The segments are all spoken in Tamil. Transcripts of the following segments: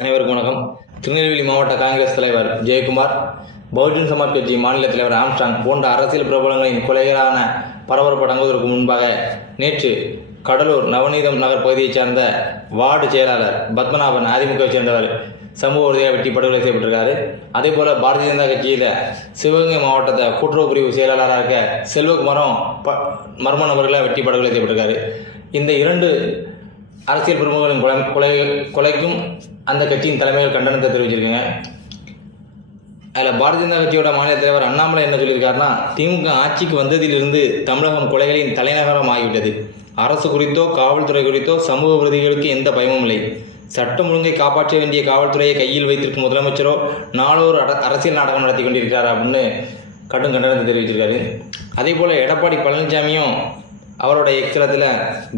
அனைவருக்கும் வணக்கம். திருநெல்வேலி மாவட்ட காங்கிரஸ் தலைவர் ஜெயக்குமார், பகுஜன் சமாஜ் கட்சி மாநில தலைவர் ஆம்ஸ்ட்ராங் போன்ற அரசியல் பிரபலங்களின் கொலைகளான பரபரப்பு அடங்குவதற்கு முன்பாக நேற்று கடலூர் நவநீதம் நகர் பகுதியைச் சேர்ந்த வார்டு செயலாளர் பத்மநாபன், அதிமுகவை சேர்ந்தவர், சமூக விரோதியாக வெட்டி படுகொலை செய்யப்பட்டிருக்காரு. அதே போல் பாரதிய ஜனதா கட்சியில் சிவகங்கை மாவட்டத்தை கூட்டுறவு பிரிவு செயலாளராக இருக்க செல்வகுமாரும் மர்ம நபர்களாக வெட்டி படுகொலை செய்யப்பட்டிருக்காரு. இந்த இரண்டு அரசியல் பிரமுகர்களின் கொலைக்கும் அந்த கட்சியின் தலைமையில் கண்டனத்தை தெரிவிச்சிருக்கீங்க. அதில் பாரதிய ஜனதா கட்சியோட மாநில தலைவர் அண்ணாமலை என்ன சொல்லியிருக்காருன்னா, திமுக ஆட்சிக்கு வந்ததிலிருந்து தமிழகம் கொலைகளின் தலைநகரம் ஆகிவிட்டது. அரசு குறித்தோ காவல்துறை குறித்தோ சமூக விரோதிகளுக்கு எந்த பயமும் இல்லை. சட்டம் ஒழுங்கை காப்பாற்ற வேண்டிய காவல்துறையை கையில் வைத்திருக்கும் முதலமைச்சரோ நாளொரு அரசியல் நாடகம் நடத்தி கொண்டிருக்கிறார் அப்படின்னு கடும் கண்டனத்தை தெரிவிச்சிருக்காரு. அதே போல் எடப்பாடி பழனிசாமியும் அவரோட எக்ஸலத்தில்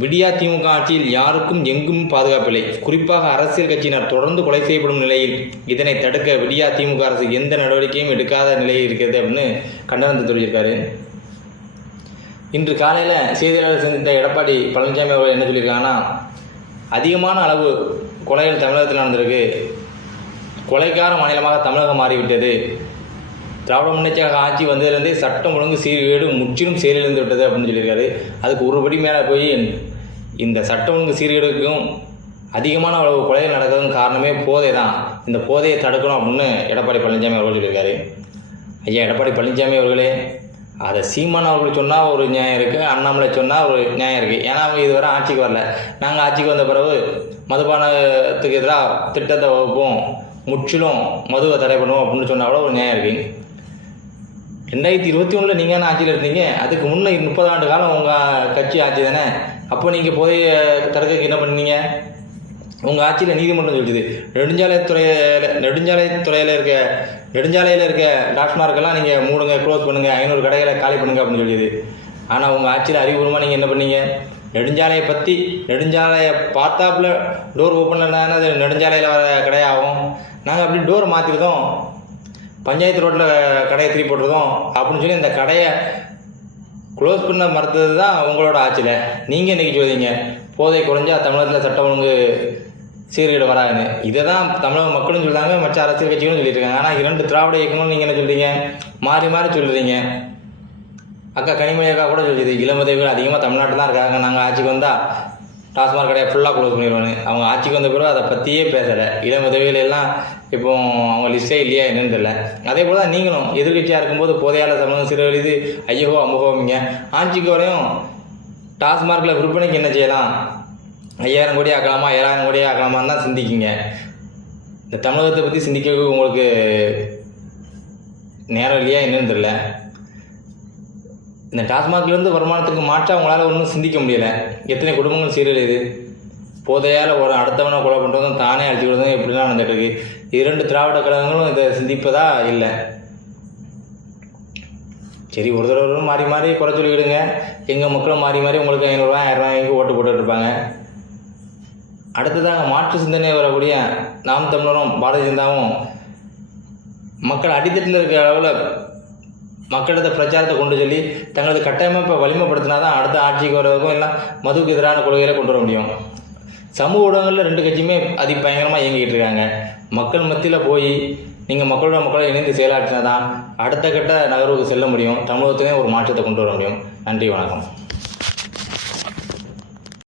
விடியா திமுக ஆட்சியில் யாருக்கும் எங்கும் பாதுகாப்பில்லை, குறிப்பாக அரசியல் கட்சியினர் தொடர்ந்து கொலை செய்யப்படும் நிலையில் இதனை தடுக்க விடியா திமுக அரசு எந்த நடவடிக்கையும் எடுக்காத நிலையில் இருக்கிறது அப்படின்னு கண்டனத்தை தெரிவிச்சிருக்காரு. இன்று காலையில் செய்தியாளர் சந்தித்த எடப்பாடி பழனிசாமி அவர்கள் என்ன சொல்லியிருக்காங்கன்னா, அதிகமான அளவு கொலைகள் தமிழகத்தில் நடந்திருக்கு, கொலைக்கார மாநிலமாக தமிழகம் மாறிவிட்டது, திராவிட முன்னேற்ற ஆட்சி வந்ததுலேருந்தே சட்டம் ஒழுங்கு சீர்கேடு முற்றிலும் செயலிழந்து விட்டது அப்படின்னு சொல்லியிருக்காரு. அதுக்கு ஒருபடி மேலே போய் இந்த சட்டம் ஒழுங்கு சீர்கேடுக்கும் அதிகமான அளவு கொலைகள் நடக்கிறதுக்கு காரணமே போதை தான், இந்த போதையை தடுக்கணும் அப்படின்னு எடப்பாடி பழனிசாமி அவர்கள் சொல்லியிருக்காரு. ஐயா எடப்பாடி பழனிசாமி அவர்களே, அதை சீமான் அவர்கள் சொன்னால் ஒரு நியாயம் இருக்குது, அண்ணாமலை சொன்னால் ஒரு நியாயம் இருக்குது. ஏன்னா அவங்க இதுவரை ஆட்சிக்கு வரல, நாங்கள் ஆட்சிக்கு வந்த பிறகு மதுபானத்துக்கு எதிராக திட்டத்தை வகுப்போம், முற்றிலும் மதுவை தடை பண்ணுவோம் அப்படின்னு சொன்னால் கூட ஒரு நியாயம் இருக்குது. 2021 நீங்கள் தானே ஆட்சியில் இருந்தீங்க, அதுக்கு முன்னே 30 ஆண்டு காலம் உங்கள் கட்சி ஆட்சி தானே. அப்போ நீங்கள் போதைய தடுக்க என்ன பண்ணீங்க? உங்கள் ஆட்சியில் நீதிமன்றம் சொல்லுது, நெடுஞ்சாலையில் இருக்க டாஸ்மார்க்கெல்லாம் நீங்கள் மூடுங்க, க்ளோஸ் பண்ணுங்கள், 500 கடைகளை காலி பண்ணுங்க அப்படின்னு சொல்லிடுது. ஆனால் உங்கள் ஆட்சியில் அறிவுபூர்வமாக நீங்கள் என்ன பண்ணீங்க? நெடுஞ்சாலையை பார்த்தாப்புல டோர் ஓப்பனில் இருந்தாங்கன்னா அது நெடுஞ்சாலையில் வர கடையாகும். நாங்கள் அப்படி டோரை மாற்றிருந்தோம், பஞ்சாயத்து ரோட்டில் கடையை திருப்பி போட்டுருந்தோம் அப்படின்னு சொல்லி இந்த கடையை க்ளோஸ் பண்ண மறுத்தது தான் உங்களோட ஆட்சியில். நீங்கள் இன்றைக்கி சொல்லுவீங்க போதை குறைஞ்சா தமிழகத்தில் சட்டம் ஒழுங்கு சீர்கேடு வராதுன்னு. இதை தான் தமிழக மக்களும் சொல்கிறாங்க, மற்ற அரசியல் கட்சிகளும் சொல்லியிருக்காங்க. ஆனால் 2 திராவிட இயக்கங்களும் நீங்கள் என்ன சொல்கிறீங்க? மாறி மாறி சொல்லுறீங்க. அக்கா கனிமொழி அக்கா கூட சொல்லுது, இளமதவிகள் அதிகமாக தமிழ்நாட்டில் தான் இருக்காங்க, நாங்கள் ஆட்சிக்கு வந்தால் டாஸ்மாக் கடையை ஃபுல்லாக க்ளோஸ் பண்ணிடுவாங்க. அவங்க ஆட்சிக்கு வந்த பிறகு அதை பற்றியே பேசலை. இளமதவிகள் எல்லாம் இப்போ அவங்க லிஸ்ட்டே இல்லையா என்னன்னு தெரியல. அதே போல் தான் நீங்களும் எதிர்கட்சியாக இருக்கும்போது போதையால் தமிழகம் சீரழிது ஐயோ அமுகமிங்க, ஆட்சிக்கு வரையும் டாஸ்மார்க்கில் விற்பனைக்கு என்ன செய்யலாம், 5000 கோடி ஆக்கலாமா 7000 கோடி ஆக்கலாமான்னு தான் சிந்திக்கிங்க. இந்த தமிழகத்தை பற்றி சிந்திக்க உங்களுக்கு நேரம் இல்லையா என்னன்னு தெரியல. இந்த டாஸ்மாக்லேருந்து வருமானத்துக்கு மாற்ற அவங்களால ஒன்றும் சிந்திக்க முடியலை. எத்தனை குடும்பங்கள் சீரழியுது, போதையால் ஒரு அடுத்தவனை கொலை பண்ணுறதும் தானே அழிச்சு விடுறதும் எப்படிலாம் நடந்துட்டு இருக்கு. 2 திராவிட கழகங்களும் இதை சிந்திப்பதா இல்லை. சரி, ஒரு தடவை மாறி மாறி குறை சொல்லிக்கிடுங்க, எங்கள் மக்களும் மாறி மாறி உங்களுக்கு 500 ரூபா 1000 ரூபாய்க்கு ஓட்டு போட்டுட்ருப்பாங்க. அடுத்ததாக மாற்று சிந்தனை வரக்கூடிய நாம் தமிழரும் பாரதிய ஜனதாவும் மக்கள் அடித்தட்டில் இருக்கிற அளவில் மக்களிடத்தை பிரச்சாரத்தை கொண்டு சொல்லி தங்களது கட்டமைப்பை வலிமைப்படுத்தினா தான் அடுத்த ஆட்சிக்கு வரவருக்கும் எல்லாம் மதுவுக்கு எதிரான கொள்கைகளை கொண்டு வர முடியும். சமூக ஊடகங்களில் 2 கட்சியுமே பயங்கரமாக இயங்கிக்கிட்டு இருக்காங்க. மக்கள் மத்தியில் போய் நீங்கள் மக்களை இணைந்து செயலாற்றினா தான் அடுத்த கட்ட நகர்வுக்கு செல்ல முடியும், தமிழகத்திலே ஒரு மாற்றத்தை கொண்டு வர முடியும். நன்றி, வணக்கம்.